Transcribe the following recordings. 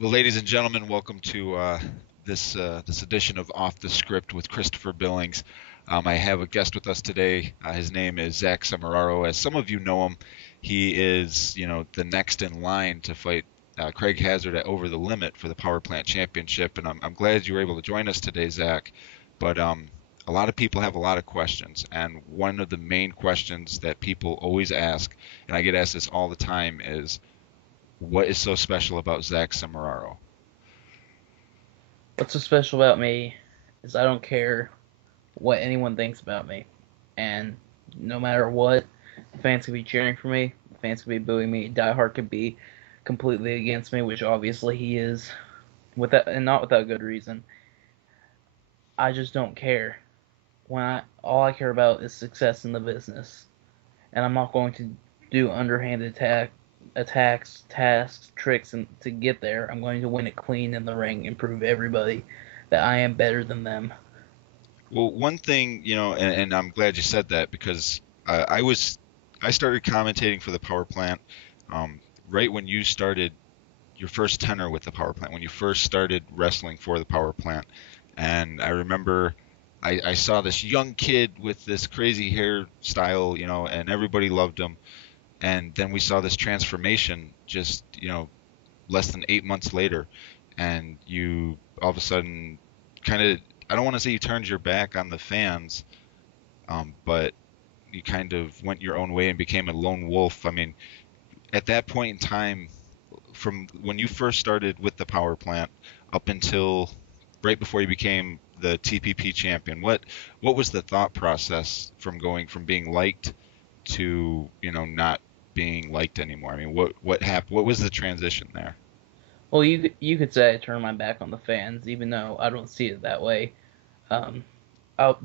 Well, ladies and gentlemen, welcome to this edition of Off the Script with Christopher Billings. I have a guest with us today. His name is Zach Semeraro. As some of you know him, he is the next in line to fight Craig Hazard at Over the Limit for the Power Plant Championship. And I'm glad you were able to join us today, Zach. But a lot of people have a lot of questions, and one of the main questions that people always ask, and I get asked this all the time, is what is so special about Zach Semeraro? What's so special about me is I don't care what anyone thinks about me. And no matter what, the fans could be cheering for me, the fans could be booing me, Die Hard could be completely against me, which obviously he is, and not without good reason. I just don't care. All I care about is success in the business, and I'm not going to do underhanded attacks, tasks, tricks, and to get there. I'm going to win it clean in the ring and prove everybody that I am better than them. Well, one thing, and I'm glad you said that because I started commentating for the power plant right when you started your first tenor with the power plant, when you first started wrestling for the power plant. And I remember I saw this young kid with this crazy hairstyle, and everybody loved him. And then we saw this transformation just, less than 8 months later. And you all of a sudden kind of, I don't want to say you turned your back on the fans, but you kind of went your own way and became a lone wolf. I mean, at that point in time, from when you first started with the power plant up until right before you became the TPP champion, what was the thought process from going from being liked to not being liked anymore? I mean, what happened? What was the transition there? Well, you could say I turned my back on the fans, even though I don't see it that way.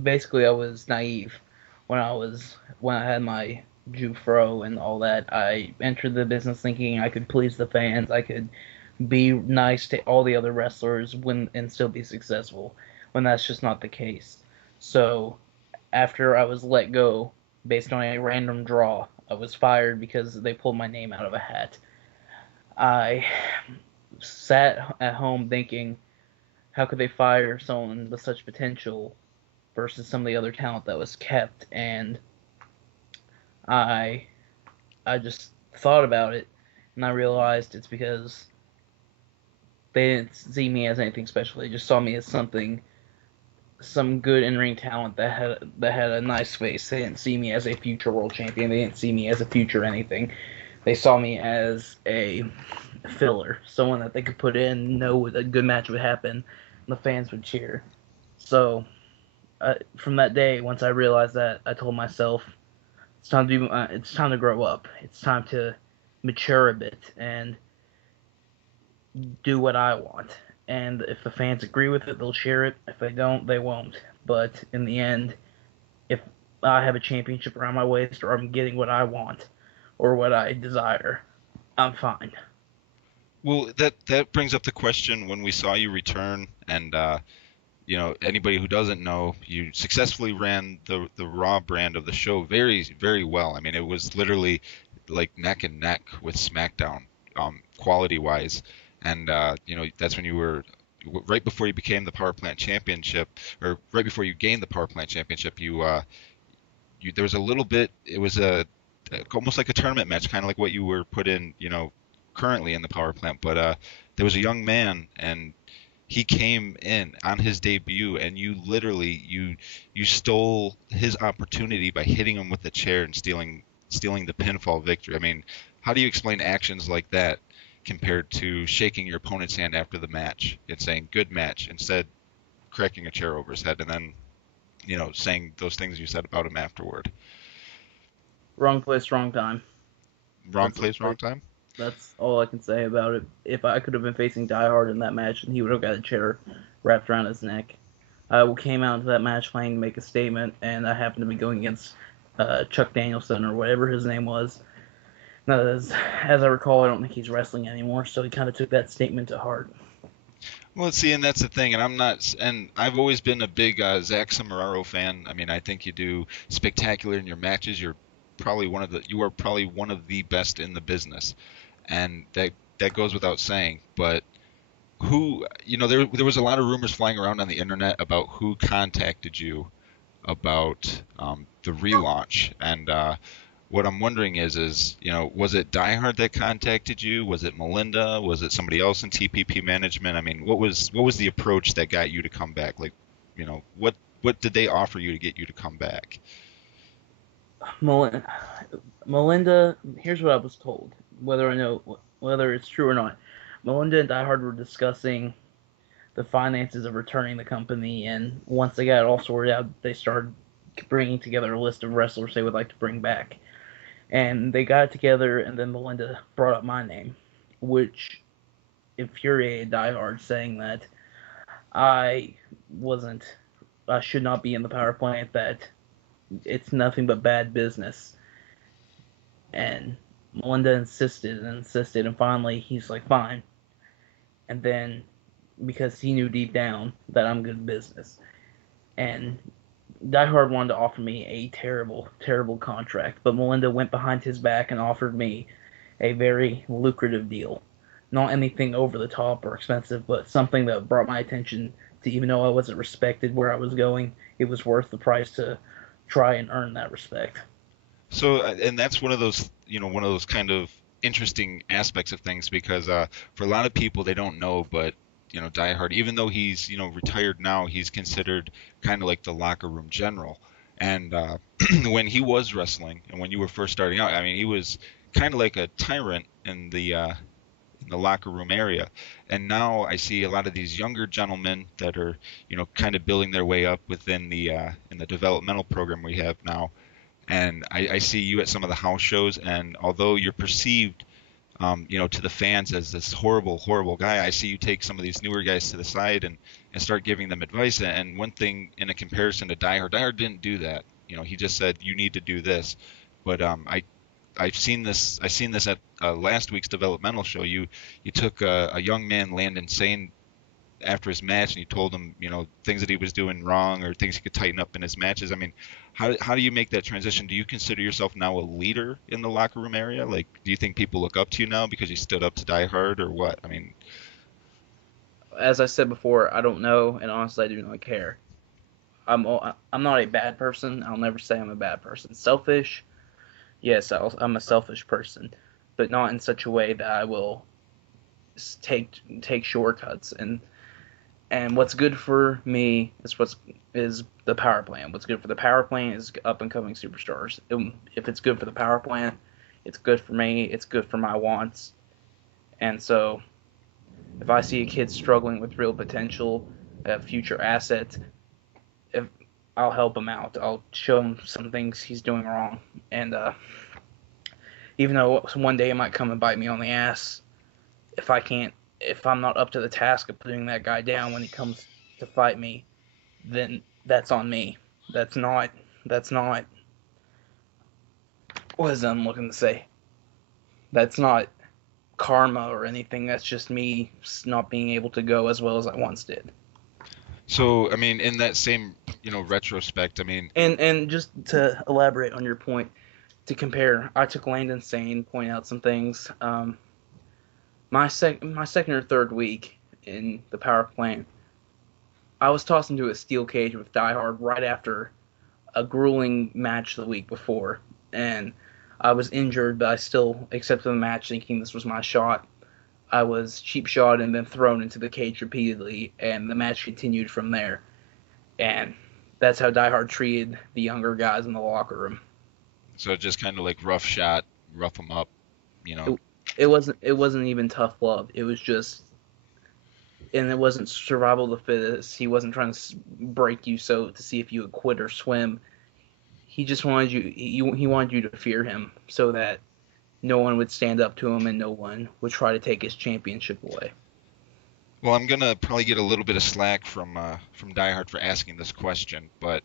Basically I was naive when I had my Jufro and all that. I entered the business thinking I could please the fans, I could be nice to all the other wrestlers and still be successful, when that's just not the case. So after I was let go based on a random draw, I was fired because they pulled my name out of a hat. I sat at home thinking, how could they fire someone with such potential versus some of the other talent that was kept? And I I just thought about it, and I realized it's because they didn't see me as anything special. They just saw me as some good in-ring talent that had a nice face. They didn't see me as a future world champion. They didn't see me as a future anything. They saw me as a filler, someone that they could put in, know a good match would happen, and the fans would cheer. So from that day, once I realized that, I told myself it's time to grow up. It's time to mature a bit and do what I want. And if the fans agree with it, they'll cheer it. If they don't, they won't. But in the end, if I have a championship around my waist, or I'm getting what I want or what I desire, I'm fine. Well, that brings up the question when we saw you return, and anybody who doesn't know, you successfully ran the Raw brand of the show very, very well. I mean, it was literally like neck and neck with SmackDown, quality wise. And that's when you were right before you became the Power Plant Championship, or right before you gained the Power Plant Championship. You there was a little bit. It was almost like a tournament match, kind of like what you were put in, currently in the Power Plant. But there was a young man, and he came in on his debut, and you literally you stole his opportunity by hitting him with the chair and stealing the pinfall victory. I mean, how do you explain actions like that compared to shaking your opponent's hand after the match and saying good match, instead cracking a chair over his head and then saying those things you said about him afterward? Wrong place, wrong time. Wrong That's place, wrong time. that's all I can say about it. If I could have been facing Die Hard in that match, and he would have got a chair wrapped around his neck. I came out into that match planning to make a statement, and I happened to be going against Chuck Danielson, or whatever his name was. Now, as I recall, I don't think he's wrestling anymore, so he kind of took that statement to heart. Well, see, and that's the thing, and I've always been a big Zach Semeraro fan. I mean, I think you do spectacular in your matches. You are probably one of the best in the business, and that goes without saying. But who, there was a lot of rumors flying around on the internet about who contacted you about the relaunch, and what I'm wondering is, was it Die Hard that contacted you? Was it Melinda? Was it somebody else in TPP management? I mean, what was the approach that got you to come back? Like, what did they offer you to get you to come back? Mel- Melinda, here's what I was told, whether it's true or not. Melinda and Die Hard were discussing the finances of returning the company, and once they got it all sorted out, they started bringing together a list of wrestlers they would like to bring back. And they got it together, and then Melinda brought up my name, which infuriated Die Hard, saying that I wasn't, I should not be in the power plant, that it's nothing but bad business. And Melinda insisted and insisted, and finally he's like, fine. And then, because he knew deep down that I'm good business, and Die Hard wanted to offer me a terrible, terrible contract, but Melinda went behind his back and offered me a very lucrative deal. Not anything over the top or expensive, but something that brought my attention to, even though I wasn't respected where I was going, it was worth the price to try and earn that respect. So, and that's one of those kind of interesting aspects of things because for a lot of people they don't know, but Die Hard, even though he's retired now, he's considered kind of like the locker room general. And when he was wrestling and when you were first starting out, I mean, he was kind of like a tyrant in the locker room area. And now I see a lot of these younger gentlemen that are kind of building their way up within the in the developmental program we have now. And I see you at some of the house shows, and although you're perceived, to the fans as this horrible, horrible guy, I see you take some of these newer guys to the side and start giving them advice. And one thing in a comparison to Die Hard didn't do that. He just said you need to do this. But I've seen this. I seen this at last week's developmental show. You took a young man, Landon Sane, after his match, and you told him, things that he was doing wrong or things he could tighten up in his matches. I mean, how do you make that transition? Do you consider yourself now a leader in the locker room area? Like, do you think people look up to you now because you stood up to Die Hard, or what? I mean, As I said before, I don't know, and honestly, I do not care. I'm not a bad person. I'll never say I'm a bad person. Selfish, yes, I'm a selfish person, but not in such a way that I will take shortcuts. And what's good for me is the power plant. What's good for the power plant is up and coming superstars. If it's good for the power plant, it's good for me. It's good for my wants. And so, if I see a kid struggling with real potential, a future asset, if I'll help him out. I'll show him some things he's doing wrong. And even though one day it might come and bite me on the ass, if I'm not up to the task of putting that guy down when he comes to fight me, then that's on me. That's not, what is I'm looking to say? That's not karma or anything. That's just me not being able to go as well as I once did. so I mean, in that same retrospect, I mean, And just to elaborate on your point, to compare, I took Landon Sane, point out some things. My second or third week in the power plant, I was tossed into a steel cage with Die Hard right after a grueling match the week before, and I was injured, but I still accepted the match thinking this was my shot. I was cheap shot and then thrown into the cage repeatedly, and the match continued from there. And that's how Die Hard treated the younger guys in the locker room. so just kind of like rough shot, rough them up, you know. It wasn't even tough love. It was just, and it wasn't survival of the fittest. He wasn't trying to break you so to see if you would quit or swim. He just wanted you. He wanted you to fear him so that no one would stand up to him and no one would try to take his championship away. Well, I'm gonna probably get a little bit of slack from Die Hard for asking this question, but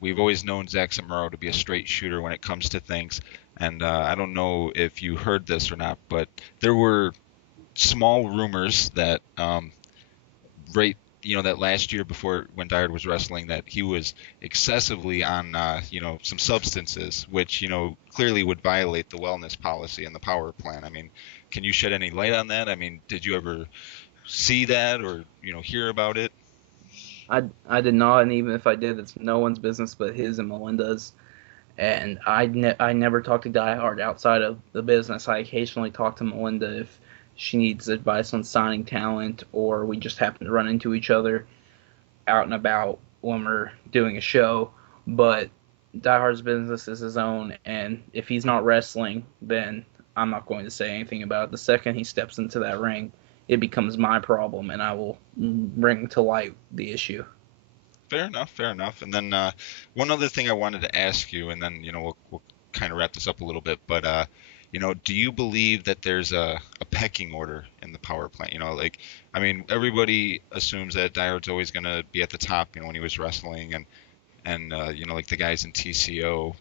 we've always known Zach Semeraro to be a straight shooter when it comes to things, and I don't know if you heard this or not, but there were small rumors that that last year before when Die Hard was wrestling that he was excessively on some substances, which clearly would violate the wellness policy and the power plan. I mean, can you shed any light on that? I mean, did you ever see that or hear about it? I did not, and even if I did, it's no one's business but his and Melinda's. And I never talk to Die Hard outside of the business. I occasionally talk to Melinda if she needs advice on signing talent, or we just happen to run into each other out and about when we're doing a show. But Die Hard's business is his own, and if he's not wrestling, then I'm not going to say anything about it. The second he steps into that ring, it becomes my problem, and I will bring to light the issue. Fair enough, fair enough. And then one other thing I wanted to ask you, and then we'll kind of wrap this up a little bit. But do you believe that there's a pecking order in the power plant? Like, I mean, everybody assumes that Die Hard's always going to be at the top. When he was wrestling, and like the guys in TCO,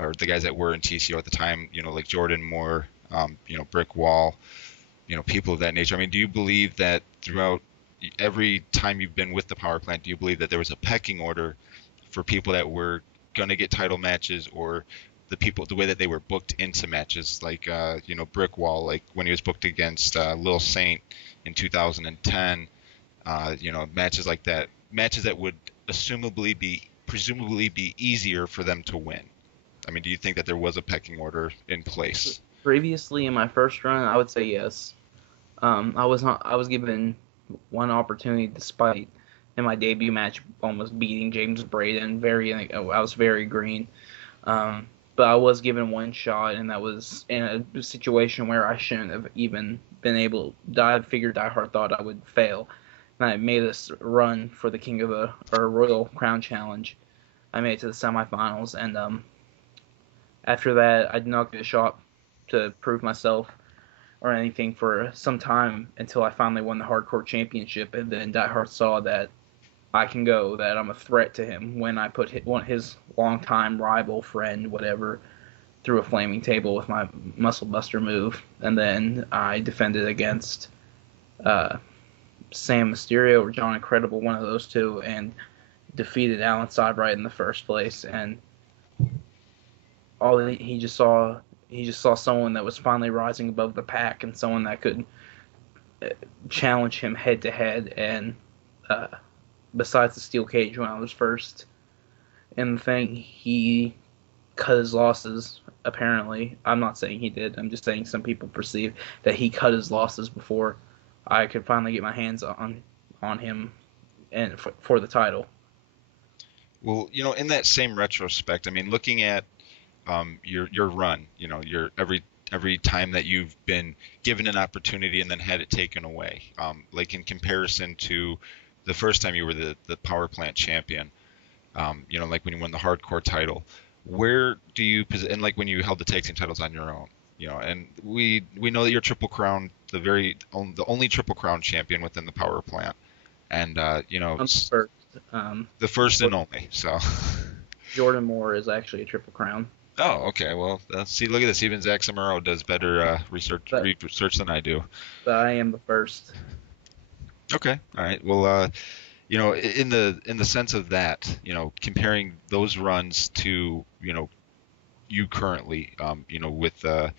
or the guys that were in TCO at the time, like Jordan Moore, Brick Wall, people of that nature. I mean, do you believe that throughout every time you've been with the power plant, do you believe that there was a pecking order for people that were going to get title matches, or the way that they were booked into matches, like Brick Wall, like when he was booked against Lil Saint in 2010, matches like that, matches that would presumably be easier for them to win. I mean, do you think that there was a pecking order in place? Previously, in my first run, I would say yes. I was given one opportunity, despite in my debut match almost beating James Braden. I was very green, but I was given one shot, and that was in a situation where I shouldn't have even been able. I figured Die Hard thought I would fail, and I made this run for the King of the Royal Crown Challenge. I made it to the semifinals, and after that, I did not get a shot to prove myself or anything for some time until I finally won the Hardcore Championship, and then Die Hard saw that I can go, that I'm a threat to him when I put his longtime rival, friend, whatever, through a flaming table with my muscle buster move, and then I defended against Sam Mysterio or John Incredible, one of those two, and defeated Alan Seibrecht in the first place, and he just saw someone that was finally rising above the pack, and someone that could challenge him head to head. And besides the steel cage when I was first in the thing, he cut his losses. Apparently, I'm not saying he did. I'm just saying some people perceive that he cut his losses before I could finally get my hands on him and for the title. Well, in that same retrospect, I mean, looking at your run, your every time that you've been given an opportunity and then had it taken away, like in comparison to the first time you were the power plant champion, like when you won the hardcore title, where do you and like when you held the tag team titles on your own, and we know that you're Triple Crown, the only Triple Crown champion within the power plant, and I'm first. The first and only. So Jordan Moore is actually a Triple Crown. Oh, okay. Well, see, look at this. Even Zach Semeraro does better research than I do. But I am the first. Okay. All right. Well, in the sense of that, comparing those runs to, you currently, with the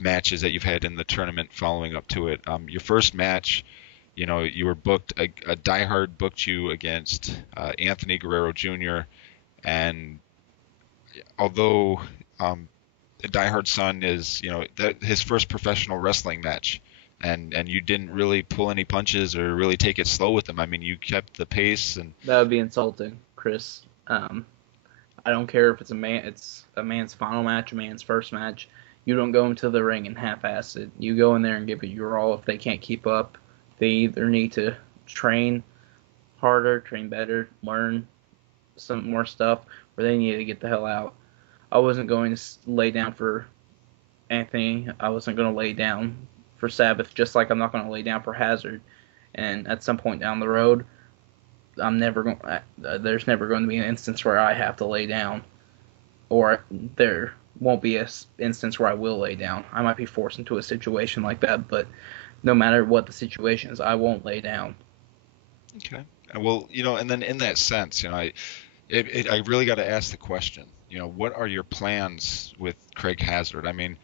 matches that you've had in the tournament following up to it. Your first match, you were booked. A Die Hard booked you against Anthony Guerrero Jr. And although Die Hard's son is, his first professional wrestling match, and you didn't really pull any punches or really take it slow with him. I mean, you kept the pace, and that would be insulting, Chris. I don't care if it's a man's final match, a man's first match. You don't go into the ring and half-ass it. You go in there and give it your all. If they can't keep up, they either need to train harder, train better, learn some more stuff, or they need to get the hell out. I wasn't going to lay down for Anthony. I wasn't going to lay down for Sabbath, just like I'm not going to lay down for Hazard. And at some point down the road, there's never going to be an instance where I have to lay down, or there won't be an instance where I will lay down. I might be forced into a situation like that, but no matter what the situation is, I won't lay down. Okay. Well, and then in that sense, I really got to ask the question, what are your plans with Craig Hazard? I mean,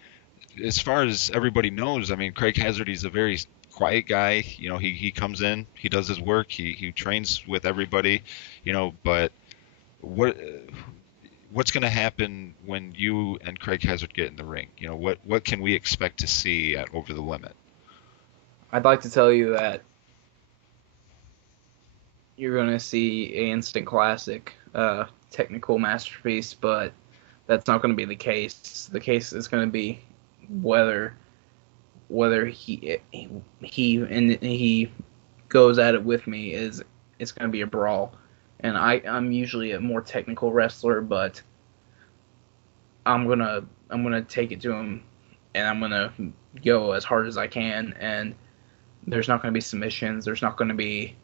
as far as everybody knows, I mean, Craig Hazard, he's a very quiet guy. He comes in, he does his work, he trains with everybody, but what what's going to happen when you and Craig Hazard get in the ring? What can we expect to see at Over the Limit? I'd like to tell you that you're going to see an instant classic, technical masterpiece, but that's not going to be the case. The case is going to be whether he goes at it with me. It's going to be a brawl, and I'm usually a more technical wrestler, but I'm gonna take it to him, and I'm gonna go as hard as I can. And there's not gonna be submissions. There's not gonna be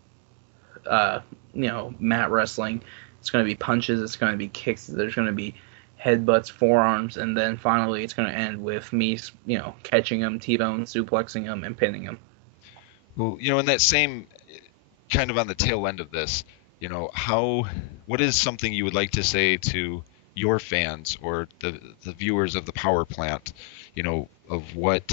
mat wrestling. It's gonna be punches. It's gonna be kicks. There's gonna be headbutts, forearms, and then finally it's gonna end with me, catching him, T-bone, suplexing him, and pinning him. Well, in that same kind of on the tail end of this, what is something you would like to say to your fans or the viewers of the power plant, of what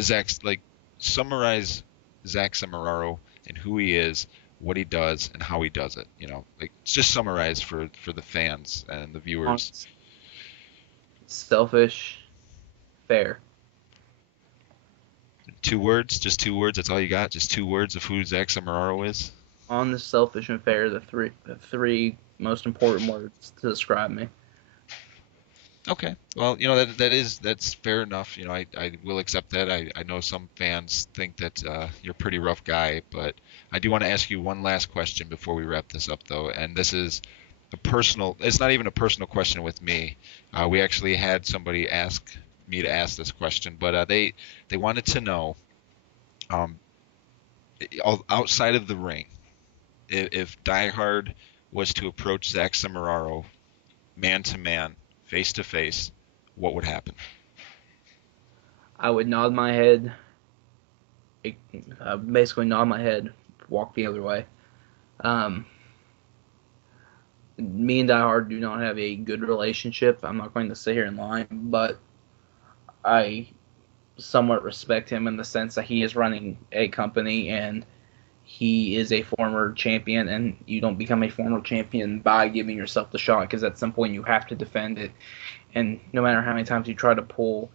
Zach's like? Summarize Zach Semeraro and who he is, what he does, and how he does it. Just summarize for the fans and the viewers. Selfish, fair. 2 words, just 2 words. That's all you got. Just 2 words of who Zach Semeraro is. Honest, selfish, and fair. The three most important words to describe me. Okay. Well, that's fair enough. I will accept that. I know some fans think that you're a pretty rough guy, but I do want to ask you one last question before we wrap this up, though. And this is it's not even a personal question with me. We actually had somebody ask me to ask this question, but they wanted to know, outside of the ring, if Die Hard was to approach Zach Semeraro man to man, face to face, what would happen? I would nod my head, basically nod my head, walk the other way. Me and Die Hard do not have a good relationship. I'm not going to sit here and lie, but I somewhat respect him in the sense that he is running a company and he is a former champion, and you don't become a former champion by giving yourself the shot, because at some point you have to defend it. And no matter how many times you try to pull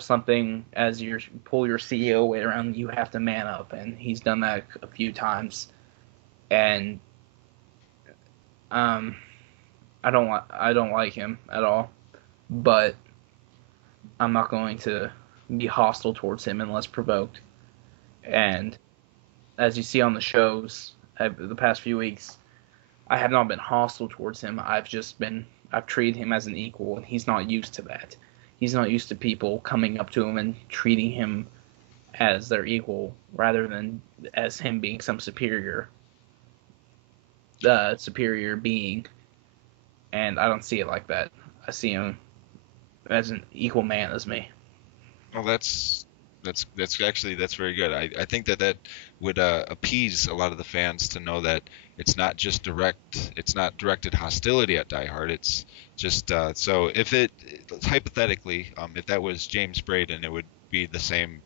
something as pull your CEO weight around, you have to man up, and he's done that a few times. And I don't like him at all, but I'm not going to be hostile towards him unless provoked. And as you see on the shows the past few weeks, I have not been hostile towards him. I've treated him as an equal, and he's not used to that. He's not used to people coming up to him and treating him as their equal rather than as him being some superior being. And I don't see it like that. I see him as an equal man as me. Well, that's very good. I think that would appease a lot of the fans to know that it's not directed hostility at Die Hard. It's just so if hypothetically, if that was James Braden, it would be the same,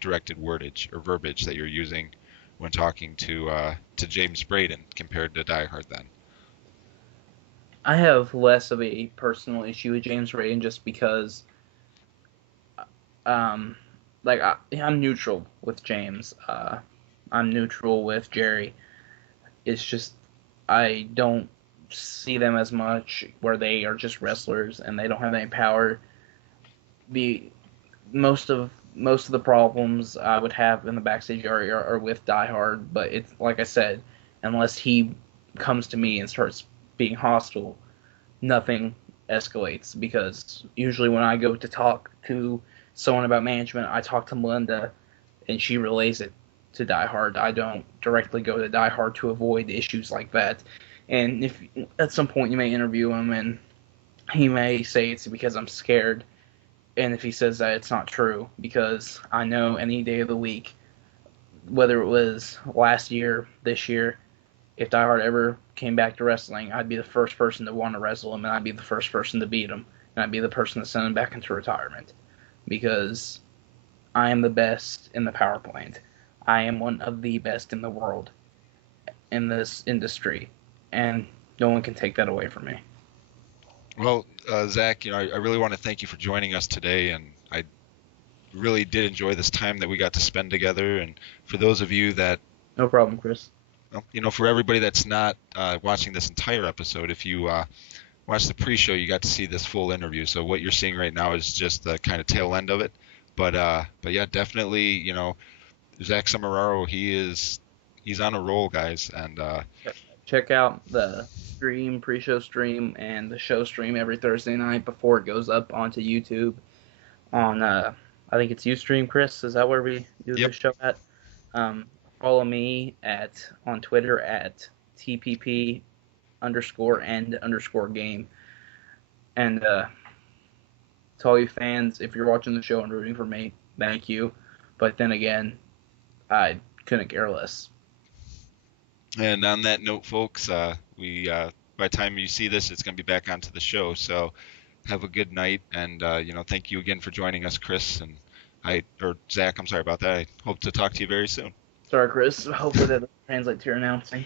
directed wordage or verbiage that you're using when talking to James Braden compared to Die Hard. Then I have less of a personal issue with James Braden just because, I'm neutral with James. I'm neutral with Jerry. It's just I don't see them as much where they are just wrestlers and they don't have any power. Most of the problems I would have in the backstage area are with Die Hard, but it's like I said, unless he comes to me and starts being hostile, nothing escalates, because usually when I go to talk to someone about management, I talk to Melinda and she relays it to Die Hard. I don't directly go to Die Hard to avoid issues like that. And if at some point you may interview him and he may say it's because I'm scared, and if he says that, it's not true, because I know any day of the week, whether it was last year, this year, if Die Hard ever came back to wrestling, I'd be the first person to want to wrestle him, and I'd be the first person to beat him, and I'd be the person to send him back into retirement, because I am the best in the power plant. I am one of the best in the world in this industry, and no one can take that away from me. Well, Zach, I really want to thank you for joining us today, and I really did enjoy this time that we got to spend together. And for those of you that, No problem, Chris. for everybody that's not watching this entire episode, if you watch the pre-show, you got to see this full interview. So what you're seeing right now is just the kind of tail end of it. But yeah, definitely, Zach Semeraro, he's on a roll, guys, and check out the pre-show stream, and the show stream every Thursday night before it goes up onto YouTube. On I think it's Ustream, Chris. Is that where we do Yep. the show at? Follow me on Twitter at TPP_end_game. And to all you fans, if you're watching the show and rooting for me, thank you. But then again, I couldn't care less. And on that note, folks, we by the time you see this, it's going to be back onto the show. So have a good night, and thank you again for joining us, Chris, and Zach. I'm sorry about that. I hope to talk to you very soon. Sorry, Chris. Hopefully that doesn't translate to your announcing.